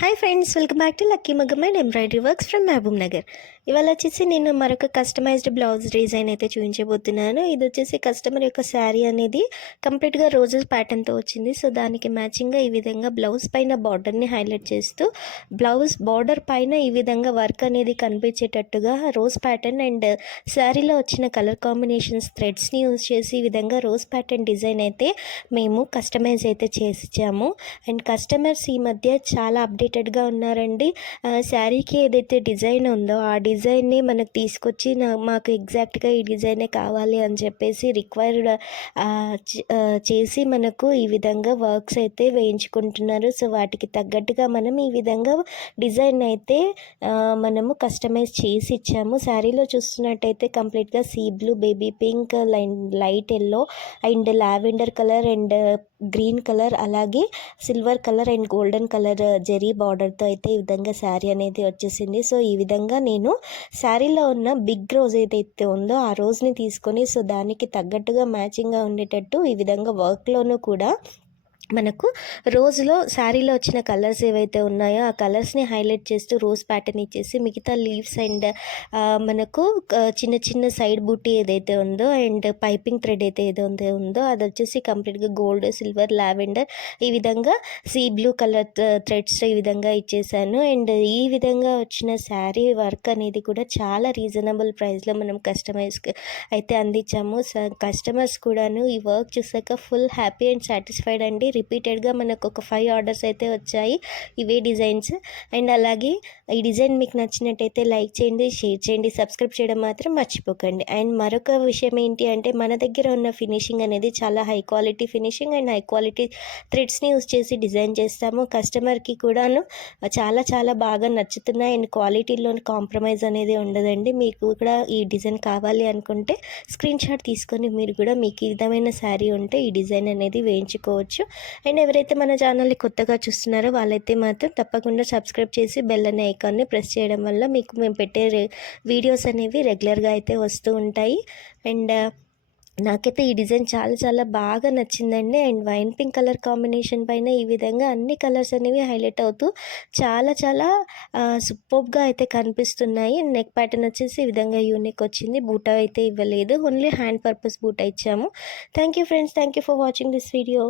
Hi friends, welcome back to lucky Maggam and embroidery works from Mahabubnagar. ఇవాళ వచ్చేసి నేను మరొక కస్టమైజ్డ్ బ్లౌజ్ డిజైన్ అయితే చూపించబోతున్నాను. ఇది వచ్చేసి కస్టమర్ యొక్క శారీ అనేది కంప్లీట్గా రోజెస్ ప్యాటర్న్తో వచ్చింది. సో దానికి మ్యాచింగ్గా ఈ విధంగా బ్లౌజ్ పైన బార్డర్ని హైలైట్ చేస్తూ బ్లౌజ్ బార్డర్ పైన ఈ విధంగా వర్క్ అనేది కనిపించేటట్టుగా రోజ్ ప్యాటర్న్ అండ్ శారీలో వచ్చిన కలర్ కాంబినేషన్స్ థ్రెడ్స్ని యూజ్ చేసి ఈ విధంగా రోజ్ ప్యాటర్న్ డిజైన్ అయితే మేము కస్టమైజ్ అయితే చేసిచ్చాము. అండ్ కస్టమర్స్ ఈ మధ్య చాలా అప్డేటెడ్గా ఉన్నారండి. శారీకి ఏదైతే డిజైన్ ఉందో ఆ డిజైన్ని మనకు తీసుకొచ్చి మాకు ఎగ్జాక్ట్గా ఈ డిజైనే కావాలి అని చెప్పేసి రిక్వైర్డ్ చేసి మనకు ఈ విధంగా వర్క్స్ అయితే వేయించుకుంటున్నారు. సో వాటికి తగ్గట్టుగా మనం ఈ విధంగా డిజైన్ అయితే మనము కస్టమైజ్ చేసి ఇచ్చాము. శారీలో చూస్తున్నట్టయితే కంప్లీట్గా sea blue, baby pink, light yellow and lavender colour and green colour, అలాగే silver colour and golden colour zari బార్డర్తో అయితే ఈ విధంగా శారీ అనేది వచ్చేసింది. సో ఈ విధంగా నేను శారీలో ఉన్న బిగ్ రోజ్ ఏదైతే ఉందో ఆ రోజుని తీసుకొని సో దానికి తగ్గట్టుగా మ్యాచింగ్గా ఉండేటట్టు ఈ విధంగా వర్క్లోనూ కూడా మనకు రోజులో శారీలో వచ్చిన కలర్స్ ఏవైతే ఉన్నాయో ఆ కలర్స్ని హైలైట్ చేస్తూ రోజ్ ప్యాటర్న్ ఇచ్చేసి మిగతా లీవ్స్ అండ్ మనకు చిన్న చిన్న సైడ్ బూటీ ఏదైతే ఉందో అండ్ పైపింగ్ థ్రెడ్ ఏదైతే ఉందో అది వచ్చేసి కంప్లీట్గా గోల్డ్, సిల్వర్, లావెండర్ ఈ విధంగా సీ బ్లూ కలర్ థ్రెడ్స్ ఈ విధంగా ఇచ్చేసాను. అండ్ ఈ విధంగా వచ్చిన శారీ వర్క్ అనేది కూడా చాలా రీజనబుల్ ప్రైస్లో మనం కస్టమైజ్ అయితే అందించాము. కస్టమర్స్ కూడాను ఈ వర్క్ చూసాక ఫుల్ హ్యాపీ అండ్ సాటిస్ఫైడ్ అండి. రిపీటెడ్గా మనకు ఒక 5 ఆర్డర్స్ అయితే వచ్చాయి ఇవే డిజైన్స్. అండ్ అలాగే ఈ డిజైన్ మీకు నచ్చినట్టయితే లైక్ చేయండి, షేర్ చేయండి, సబ్స్క్రైబ్ చేయడం మాత్రం మర్చిపోకండి. అండ్ మరొక విషయం ఏంటి అంటే మన దగ్గర ఉన్న ఫినిషింగ్ అనేది చాలా high quality finishing and high quality థ్రెడ్స్ని యూజ్ చేసి డిజైన్ చేస్తాము. కస్టమర్కి కూడాను చాలా చాలా బాగా నచ్చుతున్నాయి అండ్ క్వాలిటీలో కాంప్రమైజ్ అనేది ఉండదండి. మీకు కూడా ఈ డిజైన్ కావాలి అనుకుంటే స్క్రీన్ షాట్ తీసుకొని మీరు కూడా మీకు ఈ విధమైన శారీ ఉంటే ఈ డిజైన్ అనేది వేయించుకోవచ్చు. అండ్ ఎవరైతే మన ఛానల్ని కొత్తగా చూస్తున్నారో వాళ్ళైతే మాత్రం తప్పకుండా సబ్స్క్రైబ్ చేసి బెల్ అనే ఐకాన్ని ప్రెస్ చేయడం వల్ల మీకు మేము పెట్టే వీడియోస్ అనేవి రెగ్యులర్గా అయితే వస్తూ ఉంటాయి. అండ్ నాకైతే ఈ డిజైన్ చాలా చాలా బాగా నచ్చిందండి. And wine pink colour combination పైన ఈ విధంగా అన్ని కలర్స్ అనేవి హైలైట్ అవుతూ చాలా చాలా సూపర్గా అయితే కనిపిస్తున్నాయి. నెక్ ప్యాటర్న్ వచ్చేసి ఈ విధంగా యూనిక్ వచ్చింది. బూటా అయితే ఇవ్వలేదు, ఓన్లీ హ్యాండ్ పర్పస్ బూటా ఇచ్చాము. Thank you friends, thank you for watching this video.